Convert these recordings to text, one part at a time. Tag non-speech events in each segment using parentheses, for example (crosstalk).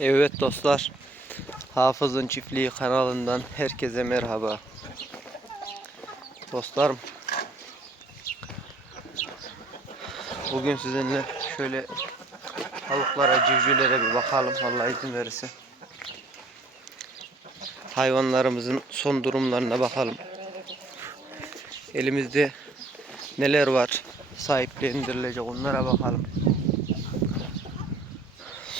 Evet dostlar. Hafız'ın Çiftliği kanalından herkese merhaba. Dostlarım. Bugün sizinle şöyle tavuklara, civcivlere bir bakalım Allah izin verirse. Hayvanlarımızın son durumlarına bakalım. Elimizde neler var sahiplendirilecek onlara bakalım.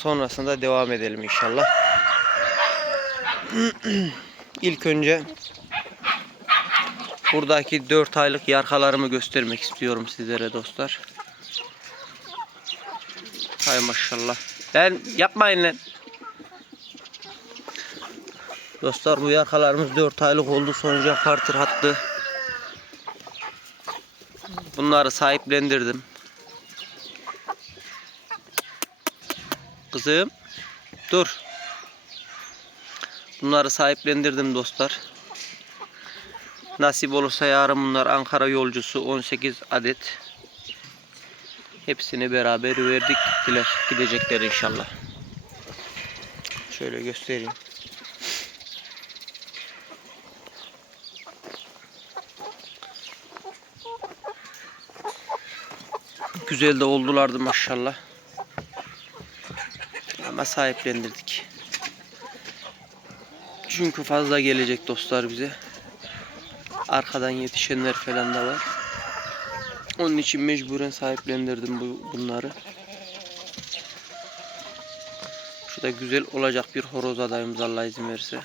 Sonrasında devam edelim inşallah. (clears throat) İlk önce buradaki 4 aylık yarkalarımı göstermek istiyorum sizlere dostlar. Hay maşallah. Ben yapmayın lan. Dostlar bu yarkalarımız 4 aylık oldu. Sonuca Carter hattı. Bunları sahiplendirdim. Kızım. Dur. Bunları sahiplendirdim dostlar. Nasip olursa yarın bunlar Ankara yolcusu 18 adet. Hepsini beraber verdik gittiler. Gidecekler inşallah. Şöyle göstereyim. Güzel de oldulardı maşallah. Ama sahiplendirdik. Çünkü fazla gelecek dostlar bize. Arkadan yetişenler falan da var. Onun için mecburen sahiplendirdim bu, bunları. Şurada güzel olacak bir horoz adayımız Allah izin verirse.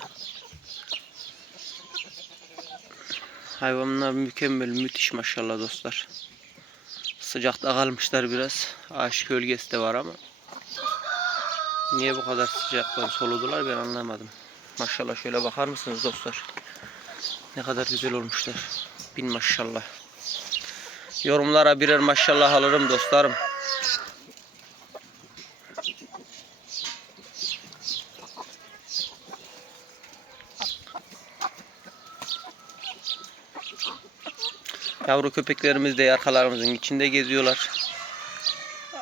Hayvanlar mükemmel, müthiş maşallah dostlar. Sıcakta kalmışlar biraz. Ağaç gölgesi de var ama. Niye bu kadar sıcaktan soludular ben anlamadım. Maşallah şöyle bakar mısınız dostlar? Ne kadar güzel olmuşlar. Bin maşallah. Yorumlara birer maşallah alırım dostlarım. Yavru köpeklerimiz de arkalarımızın içinde geziyorlar.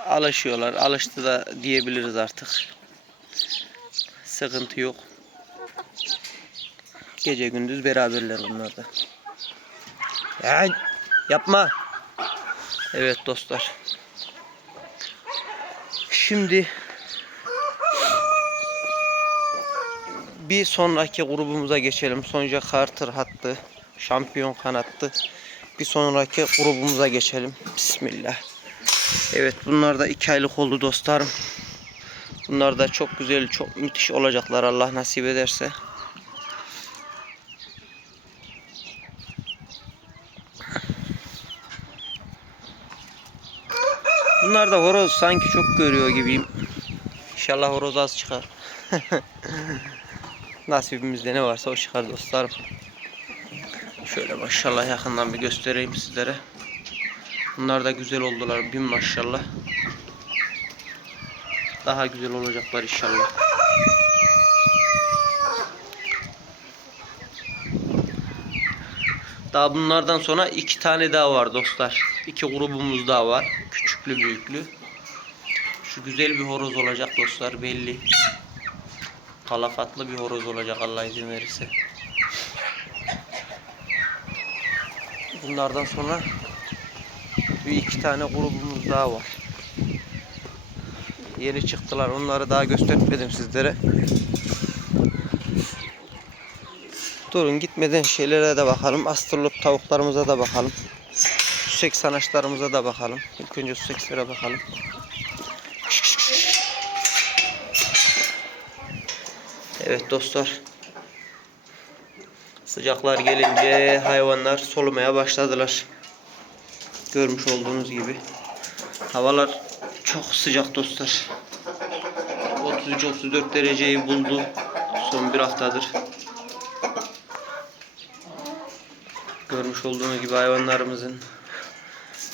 Alışıyorlar. Alıştı da diyebiliriz artık. Sıkıntı yok. Gece gündüz beraberler bunlar da. Ya, yapma. Evet dostlar. Şimdi bir sonraki grubumuza geçelim. Sonuca Carter hattı, şampiyon kanattı. Bir sonraki grubumuza geçelim. Bismillah. Evet bunlar da iki aylık oldu dostlarım. Bunlar da çok güzel, çok müthiş olacaklar Allah nasip ederse. Bunlar da horoz sanki çok görüyor gibiyim. İnşallah horoz az çıkar. (laughs) Nasibimizde ne varsa o çıkar dostlarım. Şöyle maşallah yakından bir göstereyim sizlere. Bunlar da güzel oldular. Bin maşallah. Daha güzel olacaklar inşallah. Daha bunlardan sonra iki tane daha var dostlar. İki grubumuz daha var. Küçüklü büyüklü. Şu güzel bir horoz olacak dostlar belli. Kalafatlı bir horoz olacak Allah izin verirse. Bunlardan sonra bir iki tane grubumuz daha var. Yeni çıktılar. Onları daha göstermedim sizlere. Durun gitmeden şeylere de bakalım. Astrolop tavuklarımıza da bakalım. Susek sanaçlarımıza da bakalım. İlk önce susekslere bakalım. Evet dostlar. Sıcaklar gelince hayvanlar solumaya başladılar. Görmüş olduğunuz gibi. Havalar çok sıcak dostlar. 33-34 dereceyi buldu son bir haftadır. Görmüş olduğunuz gibi hayvanlarımızın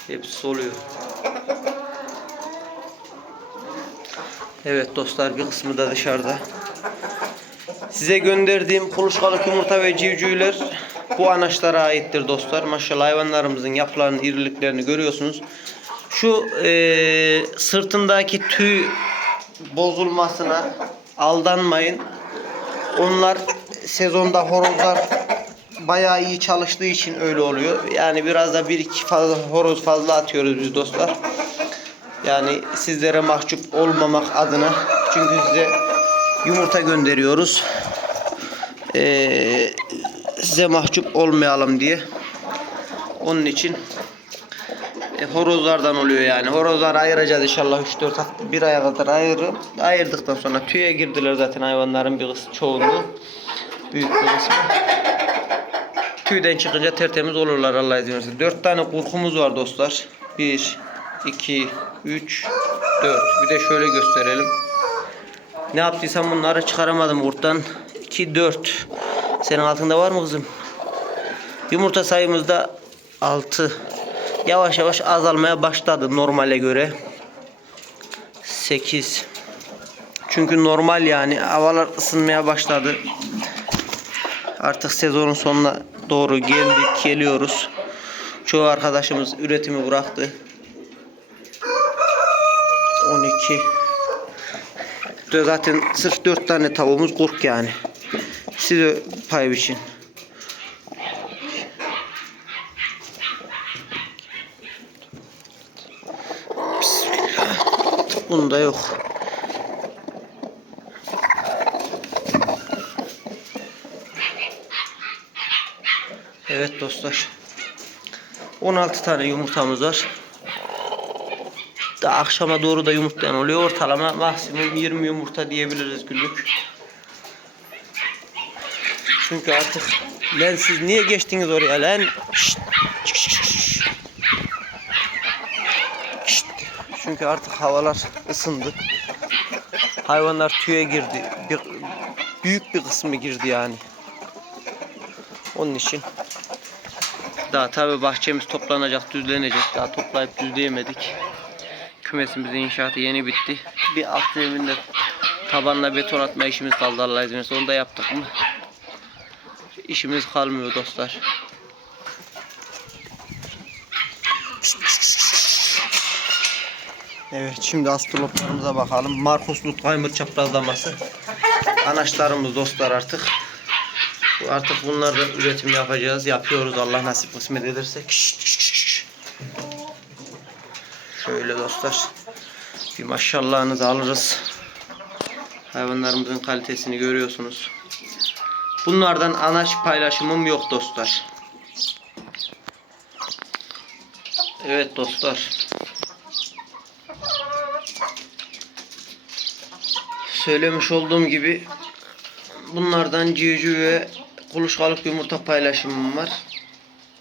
hepsi soluyor. Evet dostlar bir kısmı da dışarıda. Size gönderdiğim kuluçkalık yumurta ve civcivler bu anaçlara aittir dostlar. Maşallah hayvanlarımızın yapılarını, iriliklerini görüyorsunuz. Şu eee, sırtındaki tüy bozulmasına aldanmayın. Onlar sezonda horozlar bayağı iyi çalıştığı için öyle oluyor. Yani biraz da bir iki fazla horoz fazla atıyoruz biz dostlar. Yani sizlere mahcup olmamak adına çünkü size yumurta gönderiyoruz. Ee, size mahcup olmayalım diye. Onun için e, horozlardan oluyor yani. Horozlar ayıracağız inşallah 3-4 hafta bir aya kadar ayırırım. Ayırdıktan sonra tüye girdiler zaten hayvanların bir kısmı çoğunluğu. Büyük bir kısmı. Tüyden çıkınca tertemiz olurlar Allah izin verirse. 4 tane kurkumuz var dostlar. 1, 2, 3, 4. Bir de şöyle gösterelim. Ne yaptıysam bunları çıkaramadım kurttan. 2, 4. Senin altında var mı kızım? Yumurta sayımızda 6. Yavaş yavaş azalmaya başladı normale göre. 8. Çünkü normal yani havalar ısınmaya başladı. Artık sezonun sonuna doğru geldik, geliyoruz. Çoğu arkadaşımız üretimi bıraktı. 12. De zaten sırf 4 tane tavuğumuz kurk yani. Size pay biçin. Bunda yok. Evet dostlar. 16 tane yumurtamız var. Da akşama doğru da yumurtlayan oluyor. Ortalama maksimum 20 yumurta diyebiliriz günlük. Çünkü artık lan niye geçtiniz oraya lan? Şşt, şşt, şşt. Şşt. Çünkü artık havalar ısındı. Hayvanlar tüye girdi. Bir, büyük bir kısmı girdi yani. Onun için daha tabi bahçemiz toplanacak, düzlenecek. Daha toplayıp düzleyemedik. Kümesimizin inşaatı yeni bitti. Bir alt zeminde tabanla beton atma işimiz kaldı Allah izin. Onu da yaptık mı? İşimiz kalmıyor dostlar. Evet şimdi astrologlarımıza bakalım. Markus Luthheimer çaprazlaması. Anaçlarımız dostlar artık. Artık bunlar üretim yapacağız. Yapıyoruz Allah nasip kısmet ederse. Şöyle dostlar. Bir maşallahınızı alırız. Hayvanlarımızın kalitesini görüyorsunuz. Bunlardan anaç paylaşımım yok dostlar. Evet dostlar. Söylemiş olduğum gibi bunlardan civciv ve kuluçkalık yumurta paylaşımım var.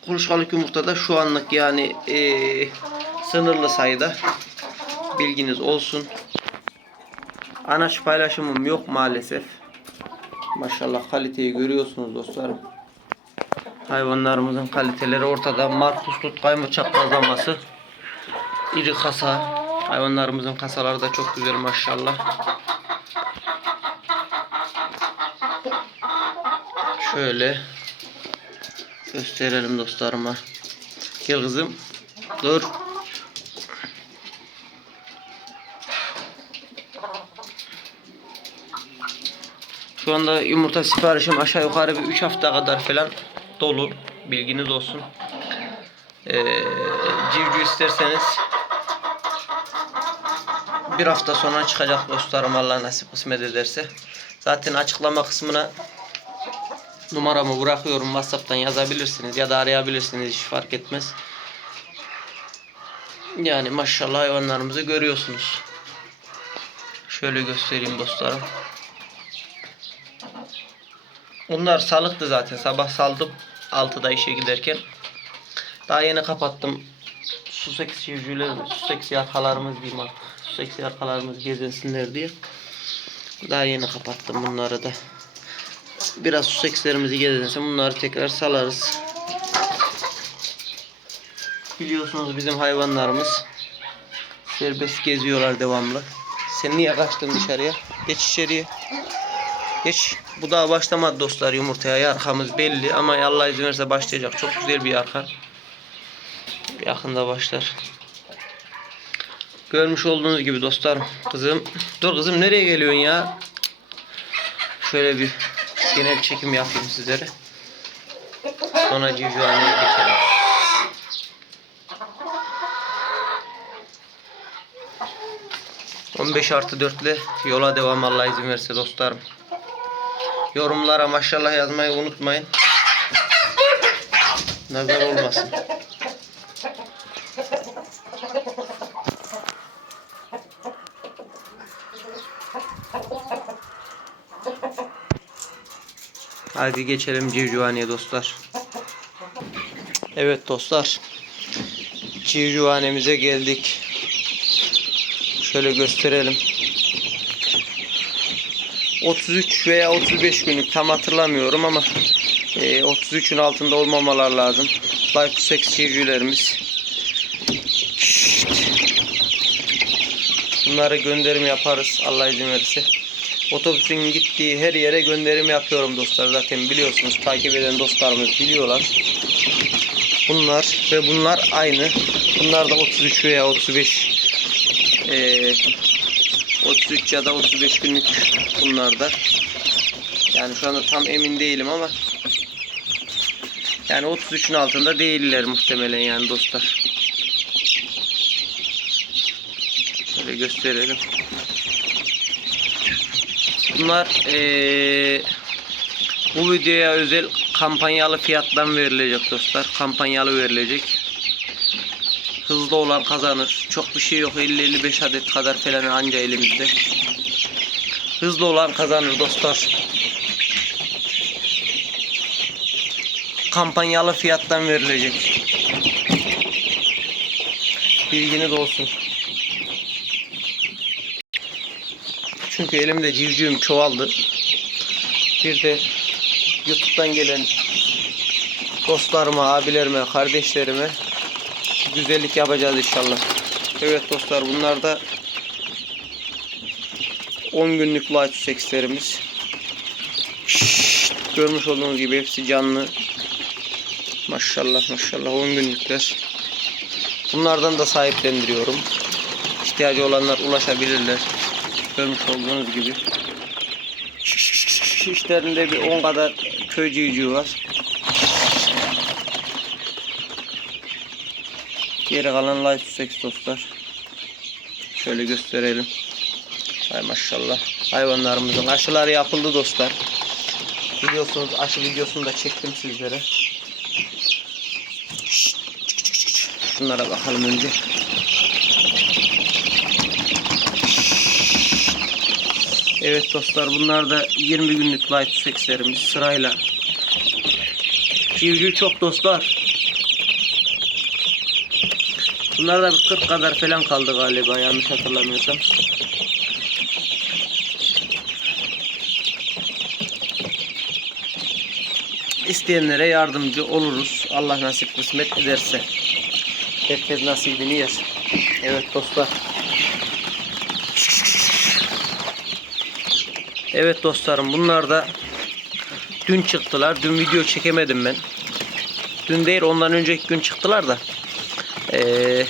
Kuluçkalık yumurta da şu anlık yani eee, sınırlı sayıda bilginiz olsun. Anaç paylaşımım yok maalesef. Maşallah kaliteyi görüyorsunuz dostlarım. Hayvanlarımızın kaliteleri ortada. Markus Lutkayma çaprazlaması. İri kasa. Hayvanlarımızın kasaları da çok güzel maşallah. Şöyle gösterelim dostlarıma. Gel kızım. Dur. Şu anda yumurta siparişim aşağı yukarı bir 3 hafta kadar falan dolu. Bilginiz olsun. Ee, civciv isterseniz bir hafta sonra çıkacak dostlarım Allah nasip kısmet ederse. Zaten açıklama kısmına numaramı bırakıyorum. WhatsApp'tan yazabilirsiniz ya da arayabilirsiniz hiç fark etmez. Yani maşallah hayvanlarımızı görüyorsunuz. Şöyle göstereyim dostlarım. Onlar salıktı zaten. Sabah saldım 6'da işe giderken. Daha yeni kapattım. Sussex civcivlerimiz, Sussex yakalarımız diyeyim artık. Sussex yakalarımız gezinsinler diye. Daha yeni kapattım bunları da. Biraz Sussex'lerimizi gezinsin. Bunları tekrar salarız. Biliyorsunuz bizim hayvanlarımız serbest geziyorlar devamlı. Sen niye kaçtın dışarıya? Geç içeriye. Geç. Bu daha başlamadı dostlar yumurtaya. Yarkamız belli ama Allah izin verirse başlayacak. Çok güzel bir yarka. Yakında başlar. Görmüş olduğunuz gibi dostlar. Kızım. Dur kızım nereye geliyorsun ya? şöyle bir genel çekim yapayım sizlere. Sonra civcivhaneye geçelim. ...15 artı 4 ile yola devam Allah izin verirse dostlarım. Yorumlara maşallah yazmayı unutmayın. Nazar olmasın. Hadi geçelim civcivhaneye dostlar. Evet dostlar. Civcivhanemize geldik. Şöyle gösterelim. 33 veya 35 günlük tam hatırlamıyorum ama e, 33'ün altında olmamalar lazım. Life sex civcivlerimiz. Bunları gönderim yaparız Allah izin verirse. Otobüsün gittiği her yere gönderim yapıyorum dostlar. Zaten biliyorsunuz takip eden dostlarımız biliyorlar. Bunlar ve bunlar aynı. Bunlar da 33 veya 35 eee 33 ya da 35 günlük bunlar da. Yani şu anda tam emin değilim ama yani 33'ün altında değiller muhtemelen yani dostlar. Şöyle gösterelim. Bunlar eee, bu videoya özel kampanyalı fiyattan verilecek dostlar. Kampanyalı verilecek. Hızlı olan kazanır. Çok bir şey yok. 50-55 adet kadar falan anca elimizde. Hızlı olan kazanır dostlar. Kampanyalı fiyattan verilecek. Bilginiz olsun. Çünkü elimde civcivim çoğaldı. Bir de YouTube'dan gelen dostlarıma, abilerime, kardeşlerime güzellik yapacağız inşallah. Evet dostlar bunlar da 10 günlük light sekslerimiz. Şşt, görmüş olduğunuz gibi hepsi canlı. Maşallah maşallah 10 günlükler. Bunlardan da sahiplendiriyorum. İhtiyacı olanlar ulaşabilirler. Görmüş olduğunuz gibi. İşlerinde bir 10 kadar köy civcivi var. Geri kalan light sex dostlar. Şöyle gösterelim. Hay maşallah. Hayvanlarımızın aşıları yapıldı dostlar. Biliyorsunuz aşı videosunu da çektim sizlere. Şunlara bakalım önce. Evet dostlar bunlar da 20 günlük light sekslerimiz sırayla. Civciv çok dostlar. Bunlar da bir 40 kadar falan kaldı galiba yanlış hatırlamıyorsam. İsteyenlere yardımcı oluruz. Allah nasip kısmet ederse. Herkes nasibini yer. Evet dostlar. Evet dostlarım bunlar da dün çıktılar. Dün video çekemedim ben. Dün değil ondan önceki gün çıktılar da. Ee,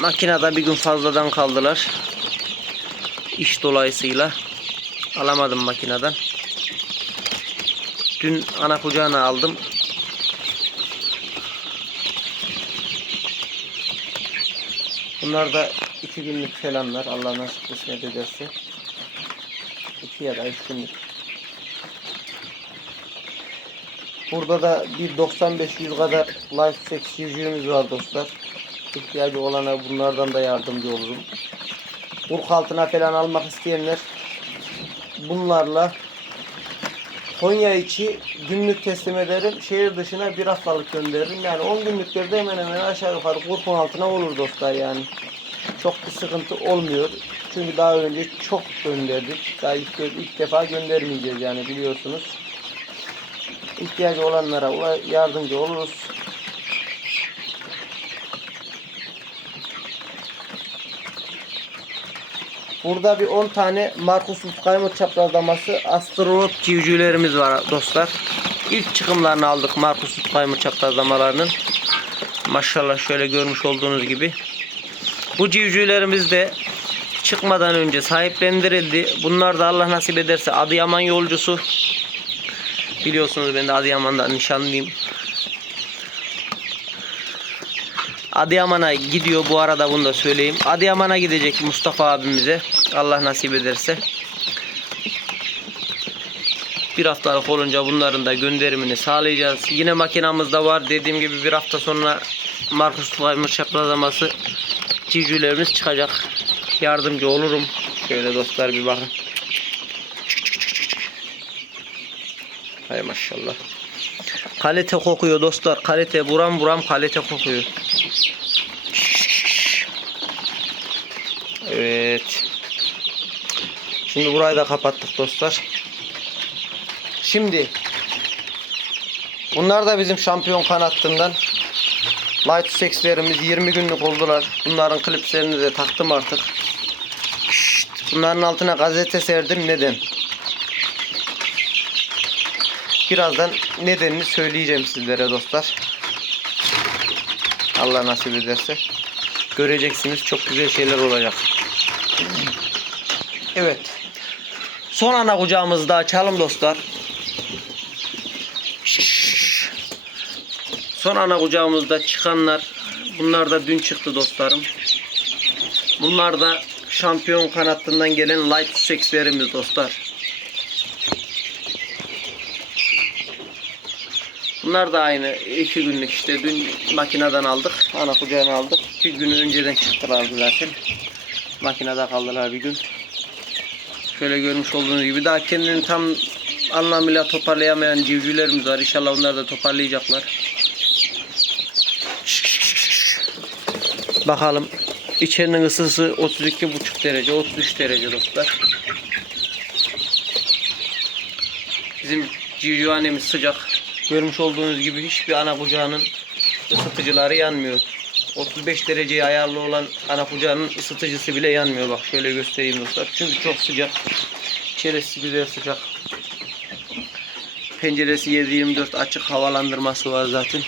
makinede bir gün fazladan kaldılar. İş dolayısıyla alamadım makineden. Dün ana kucağına aldım. Bunlar da iki günlük falanlar. Allah nasip kısmet ederse. İki ya da üç günlük. Burada da bir 95-100 kadar life civcivimiz var dostlar. İhtiyacı olana bunlardan da yardımcı olurum. Burk altına falan almak isteyenler bunlarla Konya içi günlük teslim ederim. Şehir dışına bir haftalık gönderirim. Yani 10 günlüklerde hemen hemen aşağı yukarı kurkun altına olur dostlar yani. Çok bir sıkıntı olmuyor. Çünkü daha önce çok gönderdik. Daha ilk, ilk defa göndermeyeceğiz yani biliyorsunuz. İhtiyacı olanlara yardımcı oluruz. Burada bir 10 tane Markus Kaymut çaprazlaması astrolot civcivlerimiz var dostlar. İlk çıkımlarını aldık Markus Kaymut çaprazlamalarının. Maşallah şöyle görmüş olduğunuz gibi. Bu civcivlerimiz de çıkmadan önce sahiplendirildi. Bunlar da Allah nasip ederse Adıyaman yolcusu. Biliyorsunuz ben de Adıyaman'da nişanlıyım. Adıyaman'a gidiyor bu arada bunu da söyleyeyim. Adıyaman'a gidecek Mustafa abimize. Allah nasip ederse. Bir haftalık olunca bunların da gönderimini sağlayacağız. Yine makinamız da var. Dediğim gibi bir hafta sonra Markus Flymer çaprazlaması civcivlerimiz çıkacak. Yardımcı olurum. Şöyle dostlar bir bakın. Hay maşallah. Kalite kokuyor dostlar. Kalite buram buram kalite kokuyor. Evet. Şimdi burayı da kapattık dostlar. Şimdi bunlar da bizim şampiyon kanattından. Light sexlerimiz 20 günlük oldular. Bunların klipslerini de taktım artık. Bunların altına gazete serdim. Neden? Birazdan nedenini söyleyeceğim sizlere dostlar. Allah nasip ederse. Göreceksiniz çok güzel şeyler olacak. Evet. Son ana kucağımızı da açalım dostlar. Son ana kucağımızda çıkanlar bunlar da dün çıktı dostlarım. Bunlar da şampiyon kanattından gelen light sexlerimiz dostlar. Bunlar da aynı iki günlük işte dün makineden aldık. Ana kucağına aldık. Bir gün önceden çıktılar zaten. Makinede kaldılar bir gün. Şöyle görmüş olduğunuz gibi daha kendini tam anlamıyla toparlayamayan civcivlerimiz var. İnşallah onlar da toparlayacaklar. Bakalım. İçerinin ısısı 32,5 derece, 33 derece dostlar. Bizim civcivhanemiz sıcak. Görmüş olduğunuz gibi hiçbir ana kucağının ısıtıcıları yanmıyor. 35 dereceye ayarlı olan ana kucağının ısıtıcısı bile yanmıyor. Bak şöyle göstereyim dostlar. Çünkü çok sıcak. İçerisi güzel sıcak. Penceresi 7-24 açık havalandırması var zaten.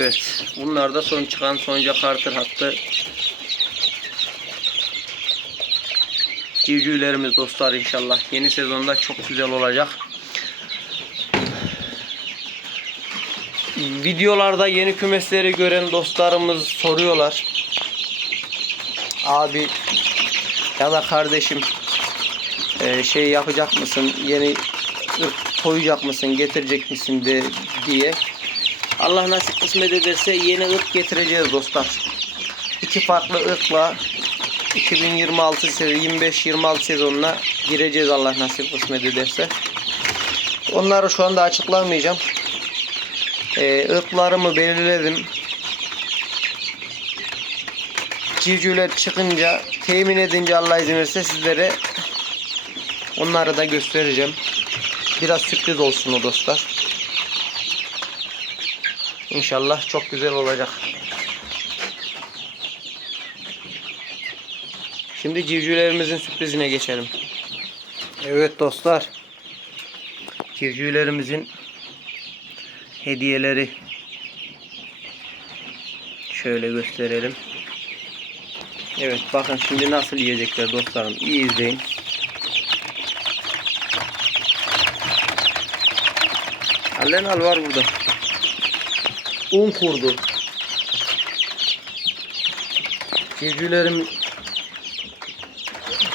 Evet. Bunlar da son çıkan sonca Carter hattı. Civcivlerimiz dostlar inşallah. Yeni sezonda çok güzel olacak. Videolarda yeni kümesleri gören dostlarımız soruyorlar. Abi ya da kardeşim e, şey yapacak mısın? Yeni koyacak mısın? Getirecek misin de diye. Allah nasip kısmet ederse yeni ırk getireceğiz dostlar. İki farklı ırkla 2026 sezon 25-26 sezonuna gireceğiz Allah nasip kısmet ederse. Onları şu anda açıklamayacağım. Ee, ırklarımı belirledim. Civcivler çıkınca temin edince Allah izin verirse sizlere onları da göstereceğim. Biraz sürpriz olsun o dostlar. İnşallah çok güzel olacak. Şimdi civcivlerimizin sürprizine geçelim. Evet dostlar. Civcivlerimizin hediyeleri. Şöyle gösterelim. Evet bakın şimdi nasıl yiyecekler dostlarım. İyi izleyin. Allen al var burada. Un kurdu. Civcivlerim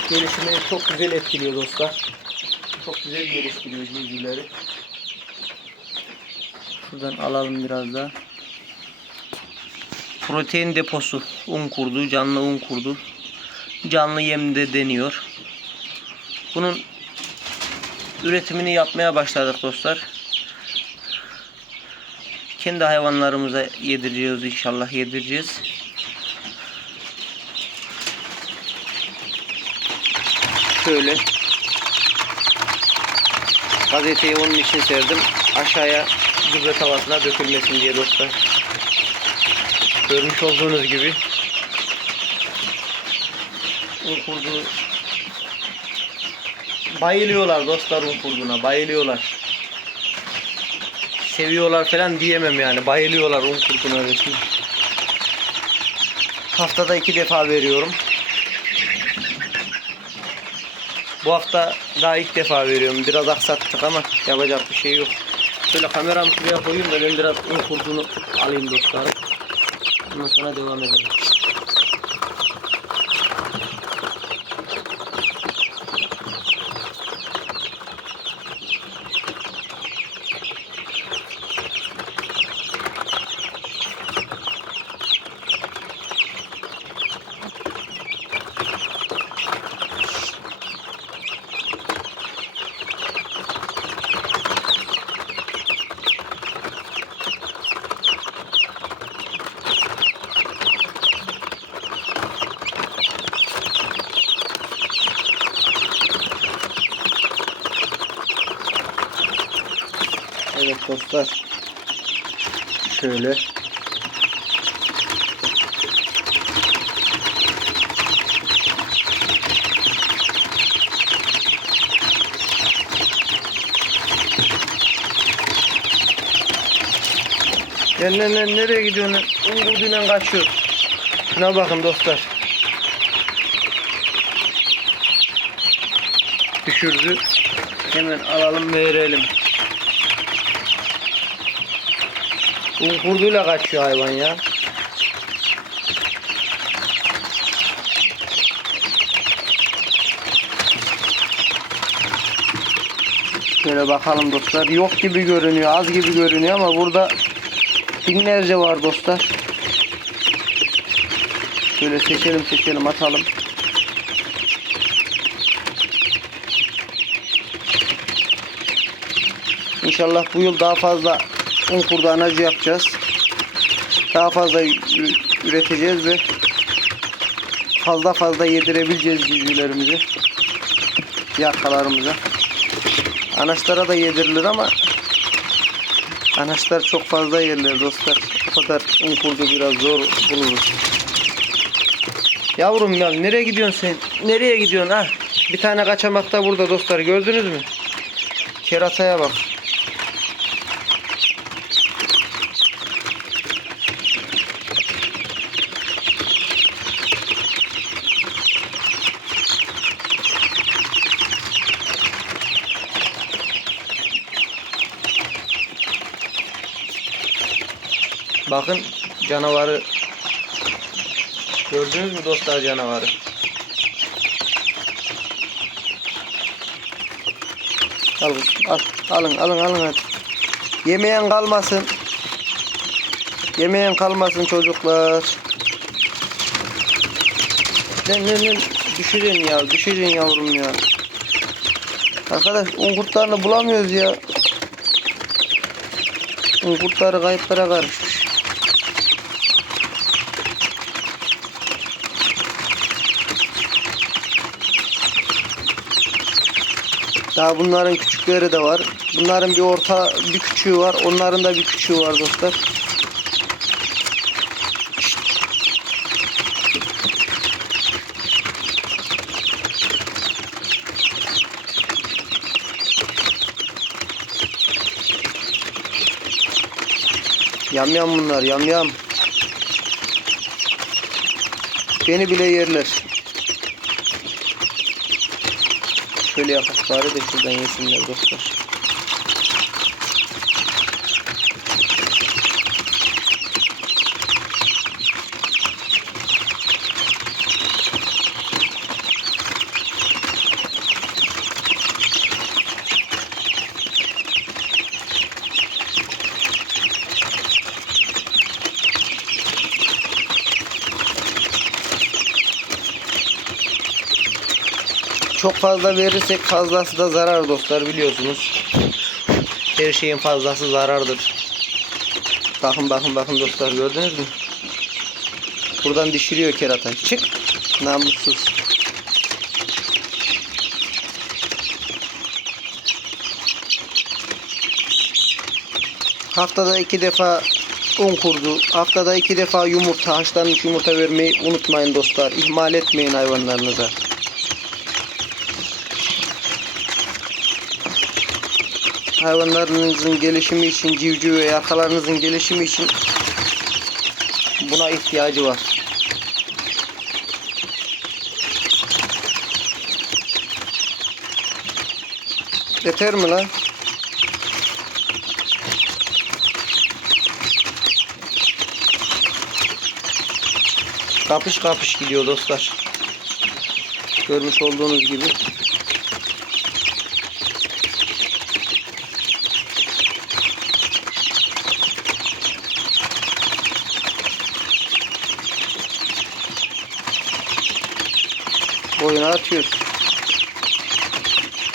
gelişimini çok güzel etkiliyor dostlar. Çok güzel geliştiriyor civcivleri. Şuradan alalım biraz daha. Protein deposu. Un kurdu, canlı un kurdu. Canlı yem de deniyor. Bunun üretimini yapmaya başladık dostlar. Kendi hayvanlarımıza yedireceğiz inşallah yedireceğiz. Şöyle gazeteyi onun için serdim. Aşağıya gübre tavasına dökülmesin diye dostlar. Görmüş olduğunuz gibi un kurdu bayılıyorlar dostlar un kurduna bayılıyorlar. Seviyorlar falan diyemem yani bayılıyorlar un kurduna resmen. haftada iki defa veriyorum. Bu hafta daha ilk defa veriyorum. Biraz aksattık ama yapacak bir şey yok. Şöyle kameramı şuraya koyayım da ben biraz un kurduğunu alayım dostlarım. Ondan sonra devam edelim. Evet dostlar. Şöyle. Lan lan lan nereye gidiyorsun? lan? Ungurduyla kaçıyor. Şuna bakın dostlar. Düşürdü. Hemen alalım verelim. Un kurduyla kaçıyor hayvan ya. Şöyle bakalım dostlar. Yok gibi görünüyor, az gibi görünüyor ama burada binlerce var dostlar. Şöyle seçelim seçelim atalım. İnşallah bu yıl daha fazla un kurdu anacı yapacağız. Daha fazla üreteceğiz ve fazla fazla yedirebileceğiz civcivlerimizi. Yakalarımıza. Anaçlara da yedirilir ama anaçlar çok fazla yerler dostlar. O kadar un kurdu biraz zor buluruz. Yavrum ya nereye gidiyorsun sen? Nereye gidiyorsun ha? Bir tane kaçamak da burada dostlar gördünüz mü? Kerataya bak. Bakın canavarı. Gördünüz mü dostlar canavarı? Al, kız, al, alın, alın, alın hadi. Yemeyen kalmasın. Yemeyen kalmasın çocuklar. Lan lan lan düşürün ya, düşürün yavrum ya. Arkadaş un bulamıyoruz ya. Un kurtları kayıplara karışmış. Daha bunların küçükleri de var. Bunların bir orta bir küçüğü var. Onların da bir küçüğü var dostlar. Yam yam bunlar yam yam. Beni bile yerler. Şöyle yapak bari de şuradan yesinler dostlar. Fazla verirsek fazlası da zarar dostlar biliyorsunuz. Her şeyin fazlası zarardır. Bakın bakın bakın dostlar gördünüz mü? Buradan düşürüyor kerata. Çık. Namussuz. Haftada iki defa un kurdu. Haftada iki defa yumurta, haşlanmış yumurta vermeyi unutmayın dostlar. İhmal etmeyin hayvanlarınıza. hayvanlarınızın gelişimi için, civciv ve yakalarınızın gelişimi için buna ihtiyacı var. Yeter mi lan? Kapış kapış gidiyor dostlar. Görmüş olduğunuz gibi.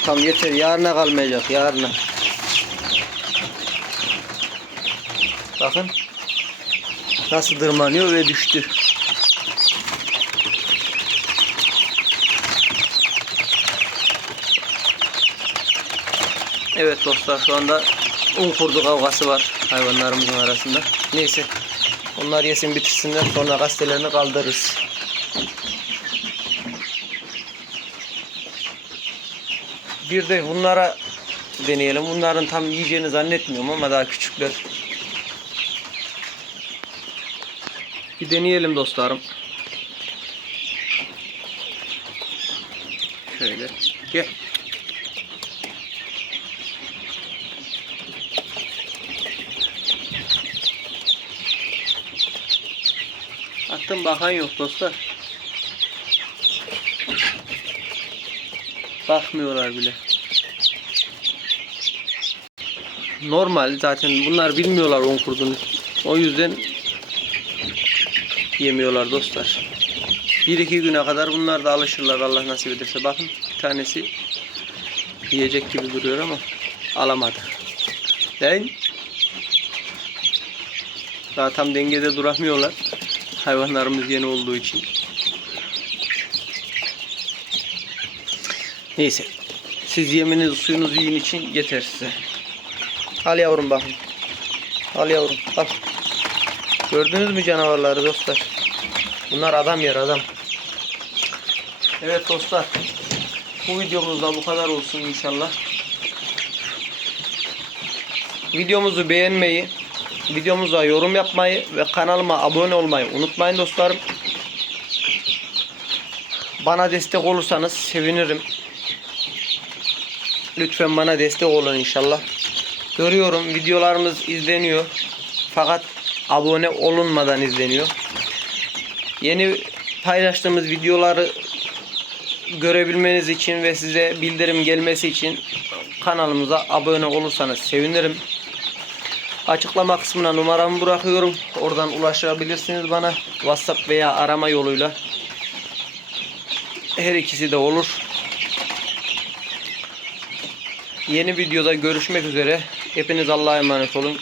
Tam yeter. Yarına kalmayacak. Yarına. Bakın. Nasıl dırmanıyor ve düştü. Evet dostlar şu anda un kurdu kavgası var hayvanlarımızın arasında. Neyse. Onlar yesin bitirsinler sonra gazetelerini kaldırırız. Bir de bunlara deneyelim. Bunların tam yiyeceğini zannetmiyorum ama daha küçükler. Bir deneyelim dostlarım. Şöyle. Gel. Attım bakan yok dostlar. Bakmıyorlar bile. Normal zaten bunlar bilmiyorlar on kurduğunu. O yüzden yemiyorlar dostlar. Bir iki güne kadar bunlar da alışırlar Allah nasip ederse. Bakın bir tanesi yiyecek gibi duruyor ama alamadı. Değil Daha tam dengede duramıyorlar. Hayvanlarımız yeni olduğu için. Neyse. Siz yeminiz suyunuzu yiyin için yeter size. Al yavrum bakın. Al yavrum al. Gördünüz mü canavarları dostlar? Bunlar adam yer adam. Evet dostlar. Bu videomuzda bu kadar olsun inşallah. Videomuzu beğenmeyi, videomuza yorum yapmayı ve kanalıma abone olmayı unutmayın dostlarım. Bana destek olursanız sevinirim. Lütfen bana destek olun inşallah. Görüyorum videolarımız izleniyor. Fakat abone olunmadan izleniyor. Yeni paylaştığımız videoları görebilmeniz için ve size bildirim gelmesi için kanalımıza abone olursanız sevinirim. Açıklama kısmına numaramı bırakıyorum. Oradan ulaşabilirsiniz bana. WhatsApp veya arama yoluyla. Her ikisi de olur. Yeni videoda görüşmek üzere. Hepiniz Allah'a emanet olun.